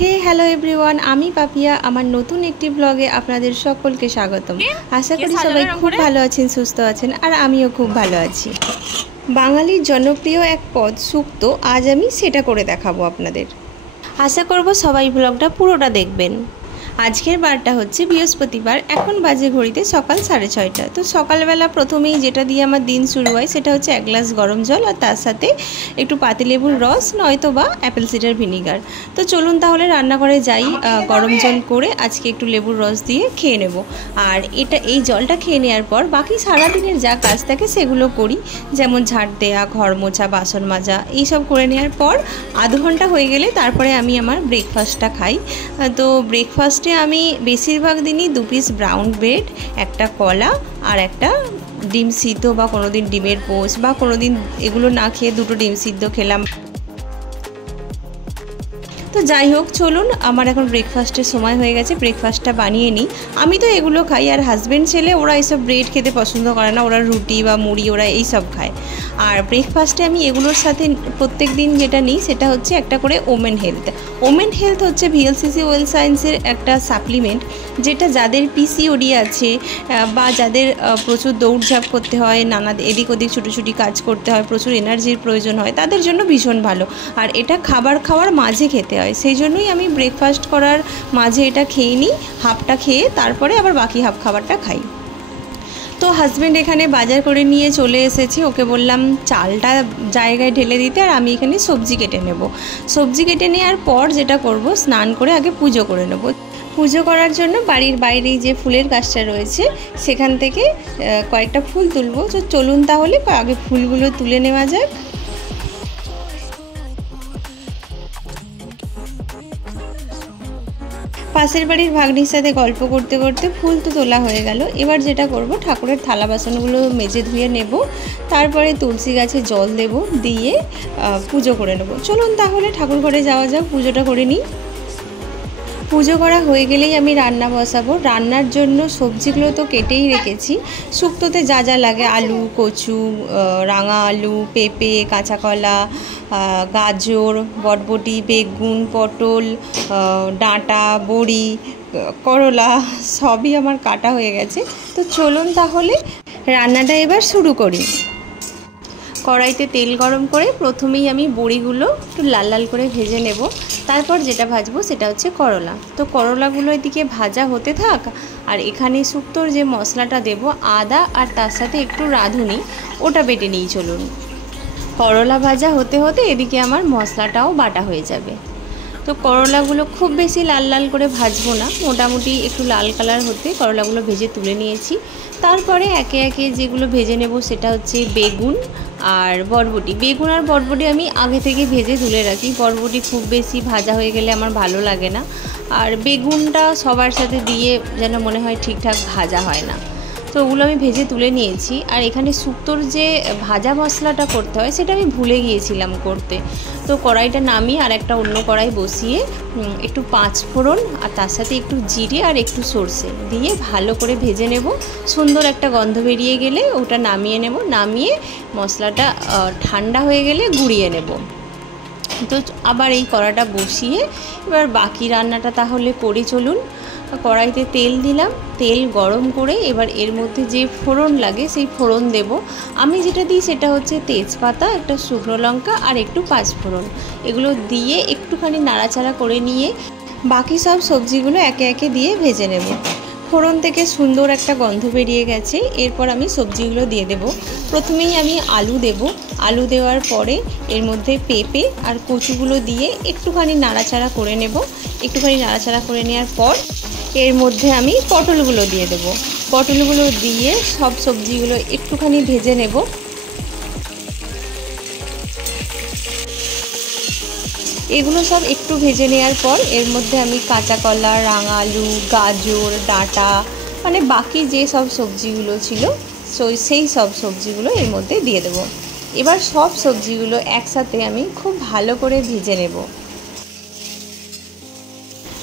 হে hello everyone, আমি পাপিয়া। আমার নতুন একটি ব্লগে আপনাদের সকলকে স্বাগতম। আশা করি সবাই খুব ভালো আছেন, সুস্থ আছেন, আর আমিও খুব ভালো আছি। বাঙালির জনপ্রিয় এক পদ শুক্তো, আজ আমি সেটা করে দেখাবো আপনাদের। আশা করব সবাই ব্লগটা পুরোটা দেখবেন। আজকের বারটা হচ্ছে বৃহস্পতিবার। এখন বাজে ঘড়িতে সকাল 6:30। তো সকালবেলা প্রথমেই যেটা দিয়ে আমার দিন শুরু হয় সেটা হচ্ছে এক গ্লাস গরম জল, আর তার সাথে একটু পাতিলেবুর রস, নয়তো বা অ্যাপেল সিডার ভিনিগার। তো চলুন তাহলে রান্নাঘরে যাই। গরম জল করে আজকে একটু লেবুর রস দিয়ে খেয়ে নেব। আর এই জলটা খেয়ে নেওয়ার পর বাকি সারাদিনের যা কাজ থাকে সেগুলো করি, যেমন ঝাড় দেয়া, ঘর মোছা, বাসন মাজা, এইসব করে নেওয়ার পর আধ ঘন্টা হয়ে গেলে তারপরে আমি আমার ব্রেকফাস্টটা খাই। তো ব্রেকফাস্টে আমি বেশিরভাগ দিনই 2 পিস ব্রাউন ব্রেড, একটা কলা আর একটা ডিম সিদ্ধ, বা কোনো দিন ডিমের পোস্ট, বা কোনো দিন এগুলো না খেয়ে 2টো ডিম সিদ্ধ খেলাম। তো যাই হোক, চলুন, আমার এখন ব্রেকফাস্টের সময় হয়ে গেছে, ব্রেকফাস্টটা বানিয়ে নিই। আমি তো এগুলো খাই, আর হাজব্যান্ড ছেলে ওরা এইসব ব্রেড খেতে পছন্দ করে না, ওরা রুটি বা মুড়ি ওরা এইসব খায়। আর ব্রেকফাস্টে আমি এগুলোর সাথে প্রত্যেক দিন যেটা নিই সেটা হচ্ছে একটা করে ওমেন হেলথ। ওমেন হেলথ হচ্ছে ভিএলসিসি ওয়েল সায়েন্সের একটা সাপ্লিমেন্ট, যেটা যাদের পিসিওডি আছে বা যাদের প্রচুর দৌড়ঝাঁপ করতে হয়, নানা এদিক ওদিক ছুটোছুটি কাজ করতে হয়, প্রচুর এনার্জির প্রয়োজন হয়, তাদের জন্য ভীষণ ভালো। আর এটা খাওয়ার মাঝে খেতে হয়, সেই জন্যই আমি ব্রেকফাস্ট করার মাঝে এটা খেয়ে নিই। হাফটা খেয়ে তারপরে আবার বাকি হাফ খাবারটা খাই। তো হাজব্যান্ড এখানে বাজার করে নিয়ে চলে এসেছে, ওকে বললাম চালটা জায়গায় ঢেলে দিতে, আর আমি এখানে সবজি কেটে নেব। সবজি কেটে নেওয়ার পর যেটা করব, স্নান করে আগে পুজো করে নেব। পুজো করার জন্য বাড়ির বাইরেই যে ফুলের গাছটা রয়েছে সেখান থেকে কয়েকটা ফুল তুলব। তো চলুন তাহলে আগে ফুলগুলো তুলে নেওয়া যাক। পাশের বাড়ির ভাগ্নির সাথে গল্প করতে করতে ফুল তো তোলা হয়ে গেল। এবার যেটা করব, ঠাকুরের থালা বাসনগুলো মেজে ধুয়ে নেব, তারপরে তুলসী গাছে জল দেব, দিয়ে পুজো করে নেব। চলুন তাহলে ঠাকুর ঘরে যাওয়া যাক, পুজোটা করে নিই। পুজো করা হয়ে গেলেই আমি রান্না বসাবো। রান্নার জন্য সবজিগুলো তো কেটেই রেখেছি। শুক্তোতে যা যা লাগে, আলু, কচু, রাঙা আলু, পেঁপে, কাঁচা কলা, গাজর, বটবটি, বেগুন, পটল, ডাঁটা, বড়ি, করলা, সবই আমার কাটা হয়ে গেছে। তো চলুন তাহলে রান্নাটা এবার শুরু করি। কড়াইতে তেল গরম করে প্রথমেই আমি বড়িগুলো একটু লাল লাল করে ভেজে নেব। তারপর যেটা ভাজবো সেটা হচ্ছে করলা। তো করলাগুলো এদিকে ভাজা হতে থাক, আর এখানে শুক্তোর যে মশলাটা দেব, আদা আর তার সাথে একটু রাঁধুনি, ওটা বেটে নিই। চলুন, করলা ভাজা হতে হতে এদিকে আমার মশলাটাও বাটা হয়ে যাবে। তো করলাগুলো খুব বেশি লাল লাল করে ভাজবো না, মোটামুটি একটু লাল কালার হতে করলাগুলো ভেজে তুলে নিয়েছি। তারপরে একে একে যেগুলো ভেজে নেব সেটা হচ্ছে বেগুন আর বরবটি। বেগুন আর বরবটি আমি আগে থেকে ভেজে তুলে রাখি, বরবটি খুব বেশি ভাজা হয়ে গেলে আমার ভালো লাগে না, আর বেগুনটা সবার সাথে দিয়ে যেন মনে হয় ঠিকঠাক ভাজা হয় না। তো ওগুলো আমি ভেজে তুলে নিয়েছি। আর এখানে শুক্তোর যে ভাজা মশলাটা করতে হয় সেটা আমি ভুলে গিয়েছিলাম করতে। তো কড়াইটা নামিয়ে আর একটা অন্য কড়াই বসিয়ে একটু 5 ফোড়ন, আর তার সাথে একটু জিরে আর একটু সর্ষে দিয়ে ভালো করে ভেজে নেব। সুন্দর একটা গন্ধ বেরিয়ে গেলে ওটা নামিয়ে নেব। নামিয়ে মশলাটা ঠান্ডা হয়ে গেলে গুঁড়িয়ে নেব। তো আবার এই কড়াটা বসিয়ে এবার বাকি রান্নাটা তাহলে করে চলুন। কড়াইতে তেল দিলাম, তেল গরম করে এবার এর মধ্যে যে ফোড়ন লাগে সেই ফোড়ন দেব। আমি যেটা দিই সেটা হচ্ছে তেজপাতা, একটা শুকনো লঙ্কা আর একটু 5 ফোড়ন। এগুলো দিয়ে একটুখানি নাড়াচাড়া করে নিয়ে বাকি সব সবজিগুলো একে একে দিয়ে ভেজে নেব। ফোড়ন থেকে সুন্দর একটা গন্ধ বেরিয়ে গেছে, এরপর আমি সবজিগুলো দিয়ে দেব। প্রথমেই আমি আলু দেব। আলু দেওয়ার পরে এর মধ্যে পেঁপে আর কচুগুলো দিয়ে একটুখানি নাড়াচাড়া করে নেব। একটুখানি নাড়াচাড়া করে নেওয়ার পর এর মধ্যে আমি পটলগুলো দিয়ে দেব। পটলগুলো দিয়ে সব সবজিগুলো একটুখানি ভেজে নেব। এগুলো সব একটু ভেজে নেওয়ার পর এর মধ্যে আমি কাঁচা কলা, রাঙা আলু, গাজর, ডাঁটা, মানে বাকি যে সব সবজিগুলো ছিল সেই সব সবজিগুলো এর মধ্যে দিয়ে দেব। এবার সব সবজিগুলো একসাথে আমি খুব ভালো করে ভেজে নেব।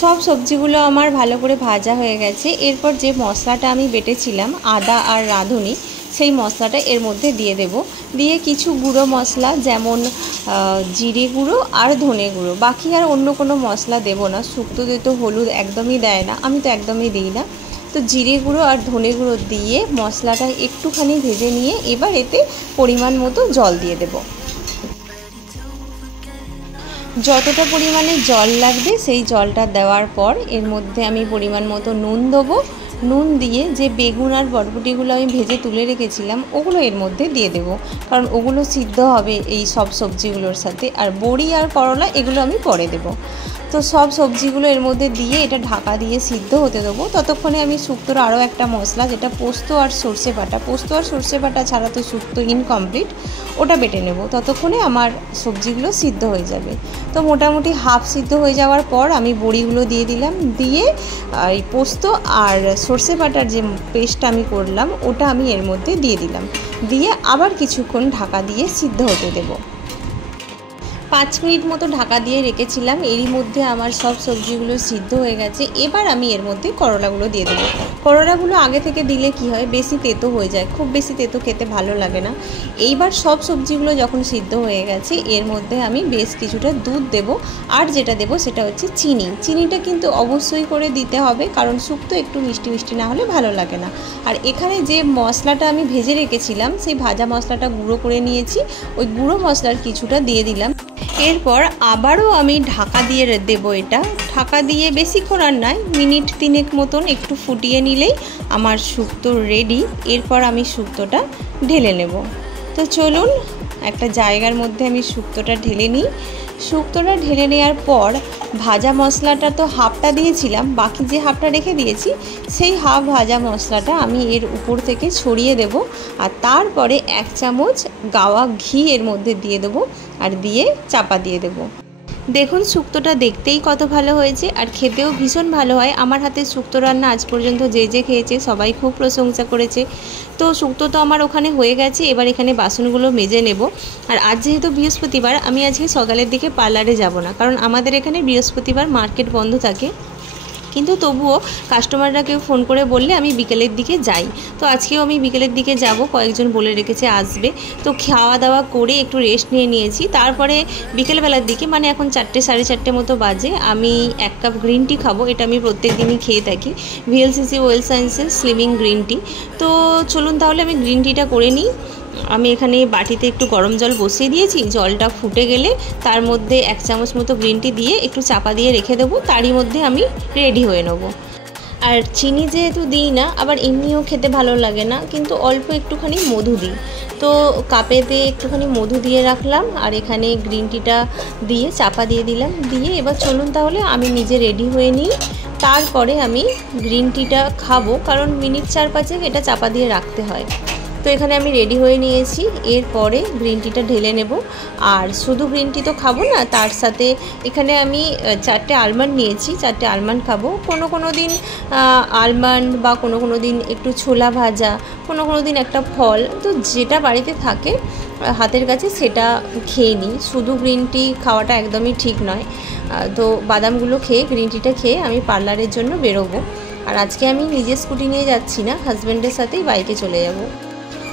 সব সবজিগুলো আমার ভালো করে ভাজা হয়ে গেছে। এরপর যে মশলাটা আমি বেটেছিলাম, আদা আর রাঁধুনি, সেই মশলাটা এর মধ্যে দিয়ে দেব। দিয়ে কিছু গুঁড়ো মশলা যেমন জিরে গুঁড়ো আর ধনে গুঁড়ো, বাকি আর অন্য কোনো মশলা দেব না। শুক্তোতে তো হলুদ একদমই দেয় না, আমি তো একদমই দিই না। তো জিরে গুঁড়ো আর ধনে গুঁড়ো দিয়ে মশলাটা একটুখানি ভেজে নিয়ে এবার এতে পরিমাণ মতো জল দিয়ে দেব। যতটা পরিমাণে জল লাগবে সেই জলটা দেওয়ার পর এর মধ্যে আমি পরিমাণ মতো নুন দেবো। নুন দিয়ে যে বেগুন আর বরবটিগুলো আমি ভেজে তুলে রেখেছিলাম ওগুলো এর মধ্যে দিয়ে দেব, কারণ ওগুলো সিদ্ধ হবে এই সব সবজিগুলোর সাথে। আর বড়ি আর করলা এগুলো আমি পরে দেব। তো সব সবজিগুলো এর মধ্যে দিয়ে এটা ঢাকা দিয়ে সিদ্ধ হতে দেবো। ততক্ষণে আমি শুক্তোর আরও একটা মশলা, যেটা পোস্ত আর সর্ষে বাটা, পোস্ত আর সর্ষে বাটা ছাড়া তো শুক্তো ইনকমপ্লিট, ওটা বেটে নেব। ততক্ষণে আমার সবজিগুলো সিদ্ধ হয়ে যাবে। তো মোটামুটি হাফ সিদ্ধ হয়ে যাওয়ার পর আমি বড়িগুলো দিয়ে দিলাম। দিয়ে এই পোস্ত আর সর্ষে বাটার যে পেস্টটা আমি করলাম ওটা আমি এর মধ্যে দিয়ে দিলাম। দিয়ে আবার কিছুক্ষণ ঢাকা দিয়ে সিদ্ধ হতে দেবো। 5 মিনিট মতো ঢাকা দিয়ে রেখেছিলাম। এরই মধ্যে আমার সব সবজিগুলো সিদ্ধ হয়ে গেছে। এবার আমি এর মধ্যে করলাগুলো দিয়ে দেবো। করলাগুলো আগে থেকে দিলে কি হয়, বেশি তেতো হয়ে যায়, খুব বেশি তেতো খেতে ভালো লাগে না। এইবার সব সবজিগুলো যখন সিদ্ধ হয়ে গেছে এর মধ্যে আমি বেশ কিছুটা দুধ দেব। আর যেটা দেব সেটা হচ্ছে চিনি। চিনিটা কিন্তু অবশ্যই করে দিতে হবে, কারণ শুক্তো একটু মিষ্টি মিষ্টি না হলে ভালো লাগে না। আর এখানে যে মশলাটা আমি ভেজে রেখেছিলাম সেই ভাজা মশলাটা গুঁড়ো করে নিয়েছি, ওই গুঁড়ো মশলার কিছুটা দিয়ে দিলাম। এরপর আবারও আমি ঢাকা দিয়ে দেবো। এটা ঢাকা দিয়ে বেশিক্ষণ আর নয়, মিনিট 3 মতন একটু ফুটিয়ে নিলেই আমার শুক্তো রেডি। এরপর আমি শুক্তোটা ঢেলে নেব। তো চলুন একটা জায়গার মধ্যে আমি শুক্তোটা ঢেলে নিই। শুক্তোটা ঢেলে নেওয়ার পর ভাজা মশলাটা তো হাফটা দিয়েছিলাম, বাকি যে হাফটা রেখে দিয়েছি সেই হাফ ভাজা মশলাটা আমি এর উপর থেকে ছড়িয়ে দেব। আর তারপরে 1 চামচ গাওয়া ঘি এর মধ্যে দিয়ে দেবো আর দিয়ে চাপা দিয়ে দেবো। দেখুন শুক্তোটা দেখতেই কত ভালো হয়েছে আর খেতেও ভীষণ ভালো হয়। আমার হাতে শুক্তো রান্না আজ পর্যন্ত যে খেয়েছে সবাই খুব প্রশংসা করেছে। তো শুক্তো তো আমার ওখানে হয়ে গেছে, এবার এখানে বাসনগুলো মেজে নেব। আর আজ যেহেতু বৃহস্পতিবার, আমি আজকে সকালের দিকে পার্লারে যাব না, কারণ আমাদের এখানে বৃহস্পতিবার মার্কেট বন্ধ থাকে। কিন্তু তবুও কাস্টমাররা কেউ ফোন করে বললে আমি বিকেলের দিকে যাই। তো আজকেও আমি বিকেলের দিকে যাব, কয়েকজন বলে রেখেছে আসবে। তো খাওয়া দাওয়া করে একটু রেস্ট নিয়েছি। তারপরে বিকেলবেলার দিকে, মানে এখন 4টে সাড়ে 4টে মতো বাজে, আমি 1 কাপ গ্রিন টি খাবো। এটা আমি প্রত্যেক দিনই খেয়ে থাকি, VLCC ওয়েল সায়েন্সের স্লিমিং গ্রিন টি। তো চলুন তাহলে আমি গ্রিন টিটা করে নিই। আমি এখানে বাটিতে একটু গরম জল বসিয়ে দিয়েছি, জলটা ফুটে গেলে তার মধ্যে 1 চামচ মতো গ্রিন টি দিয়ে একটু চাপা দিয়ে রেখে দেবো। তারই মধ্যে আমি রেডি হয়ে নেব। আর চিনি যেহেতু দিই না, আবার এমনিও খেতে ভালো লাগে না, কিন্তু অল্প একটুখানি মধু দিই। তো কাপেতে একটুখানি মধু দিয়ে রাখলাম আর এখানে গ্রিন টিটা দিয়ে চাপা দিয়ে দিলাম। দিয়ে এবার চলুন তাহলে আমি নিজে রেডি হয়ে নিই, তারপরে আমি গ্রিন টিটা খাবো, কারণ মিনিট 4-5 এটা চাপা দিয়ে রাখতে হয়। তো এখানে আমি রেডি হয়ে নিয়েছি। এরপরে গ্রিন টিটা ঢেলে নেব। আর শুধু গ্রিন টি তো খাবো না, তার সাথে এখানে আমি 4টে আলমন্ড নিয়েছি, 4টে আলমন্ড খাবো। কোনো দিন আলমন্ড বা কোনো দিন একটু ছোলা ভাজা, কোনো দিন একটা ফল, তো যেটা বাড়িতে থাকে হাতের কাছে সেটা খেয়ে নিই। শুধু গ্রিন টি খাওয়াটা একদমই ঠিক নয়। তো বাদামগুলো খেয়ে, গ্রিন টিটা খেয়ে আমি পার্লারের জন্য বেরোবো। আর আজকে আমি নিজের স্কুটি নিয়ে যাচ্ছি না, হাজব্যান্ডের সাথেই বাইকে চলে যাব।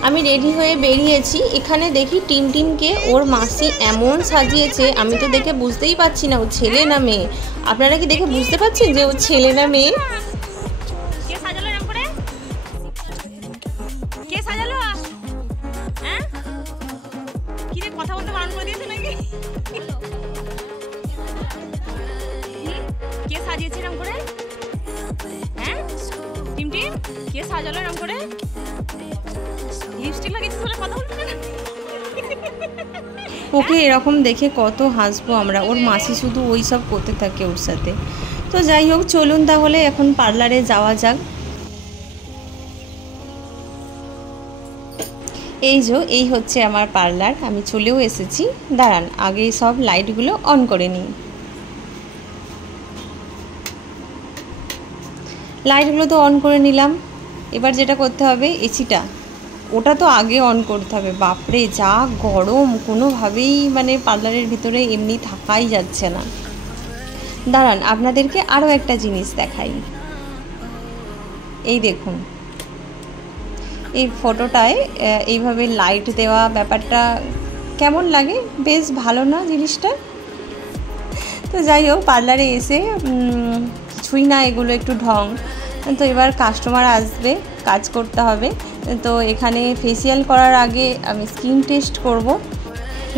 আমি রেডি হয়ে বেরিয়েছি। এখানে দেখি টিনটিনকে ওর মাসি এমন সাজিয়েছে, আমি তো দেখে বুঝতেই পারছি না ও ছেলে না মেয়ে। আপনারা কি দেখে বুঝতে পারছেন যে ও ছেলে না মেয়ে? কে সাজালো এরকম করে? কে সাজালো? হ্যাঁ, কি রে, কথা বলতে বারণ করে দিয়েছে নাকি? কে সাজিয়েছে এরকম করে? হ্যাঁ টিমটিম, কে সাজালো এরকম করে? লিপস্টিক লাগিয়েছিস বলে কথা বলবি না? ওকে এরকম দেখে কত হাসবো আমরা, ওর মাসি শুধু ওই সব করতে থাকে ওর সাথে। তো যাই হোক, চলুন তাহলে এখন পার্লারে যাওয়া যাক। এই হচ্ছে আমার পার্লার, আমি চলেও এসেছি। দাঁড়ান, আগে সব লাইটগুলো অন করে নিই। লাইটগুলো তো অন করে নিলাম। এবার যেটা করতে হবে, এসিটা ওটা তো আগে অন করতে হবে। বাপরে যা গরম, কোনোভাবেই মানে পার্লারের ভিতরে এমনি থাকাই যাচ্ছে না। দাঁড়ান, আপনাদেরকে আরও একটা জিনিস দেখাই। এই দেখুন, এই ফটোটায় এইভাবে লাইট দেওয়া ব্যাপারটা কেমন লাগে, বেশ ভালো না জিনিসটা? তো যাই হোক, পার্লারে এসে কিছুই না, এগুলো একটু ঢং। তো এবার কাস্টমার আসবে, কাজ করতে হবে। তো এখানে ফেসিয়াল করার আগে আমি স্কিন টেস্ট করব।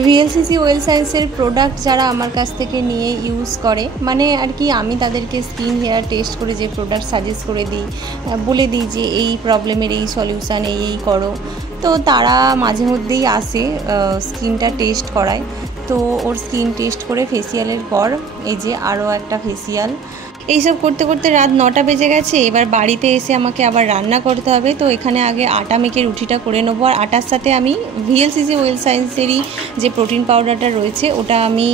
ভিএলসিসি ওয়েল সায়েন্সের প্রোডাক্ট যারা আমার কাছ থেকে নিয়ে ইউজ করে, মানে আর কি আমি তাদেরকে স্কিন হেয়ার টেস্ট করে যে প্রোডাক্ট সাজেস্ট করে দিই, বলে দিই যে এই প্রবলেমের এই সলিউশান এই করো। তো তারা মাঝে মধ্যেই আসে, স্কিনটা টেস্ট করায়। তো ওর স্কিন টেস্ট করে ফেসিয়ালের পর এই যে আরও একটা ফেসিয়াল। এইসব করতে করতে রাত 9টা বেজে গেছে। এবার বাড়িতে এসে আমাকে আবার রান্না করতে হবে। তো এখানে আগে আটা মেখে রুটিটা করে নেবো, আর আটার সাথে আমি ভিএলসিসি ওয়েল সায়েন্সেরই যে প্রোটিন পাউডারটা রয়েছে ওটা আমি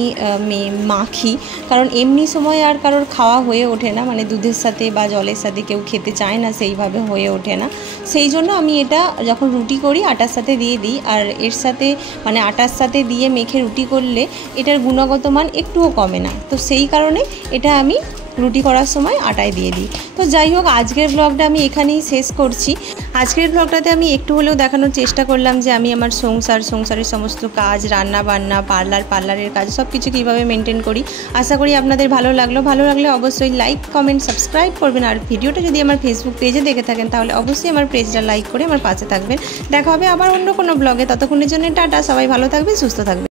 মাখি, কারণ এমনি সময় আর কারোর খাওয়া হয়ে ওঠে না, মানে দুধের সাথে বা জলের সাথে কেউ খেতে চায় না, সেইভাবে হয়ে ওঠে না। সেই জন্য আমি এটা যখন রুটি করি আটার সাথে দিয়ে দিই, আর এর সাথে মানে আটার সাথে দিয়ে মেখে রুটি করলে এটার গুণগত মান একটুও কমে না। তো সেই কারণে এটা আমি রুটি করার সময় আটায় দিয়ে দিই। তো যাই হোক, আজকের ব্লগটা আমি এখানেই শেষ করছি। আজকের ব্লগটাতে আমি একটু হলেও দেখানোর চেষ্টা করলাম যে আমি আমার সংসারের সমস্ত কাজ, রান্না বান্না, পার্লারের কাজ সব কিছু কীভাবে মেনটেন করি। আশা করি আপনাদের ভালো লাগলে অবশ্যই লাইক, কমেন্ট, সাবস্ক্রাইব করবেন। আর ভিডিওটা যদি আমার ফেসবুক পেজে দেখে থাকেন তাহলে অবশ্যই আমার পেজটা লাইক করে আমার পাশে থাকবেন। দেখা হবে আবার অন্য কোনো ব্লগে। ততক্ষণের জন্য টাটা, সবাই ভালো থাকবেন, সুস্থ থাকবেন।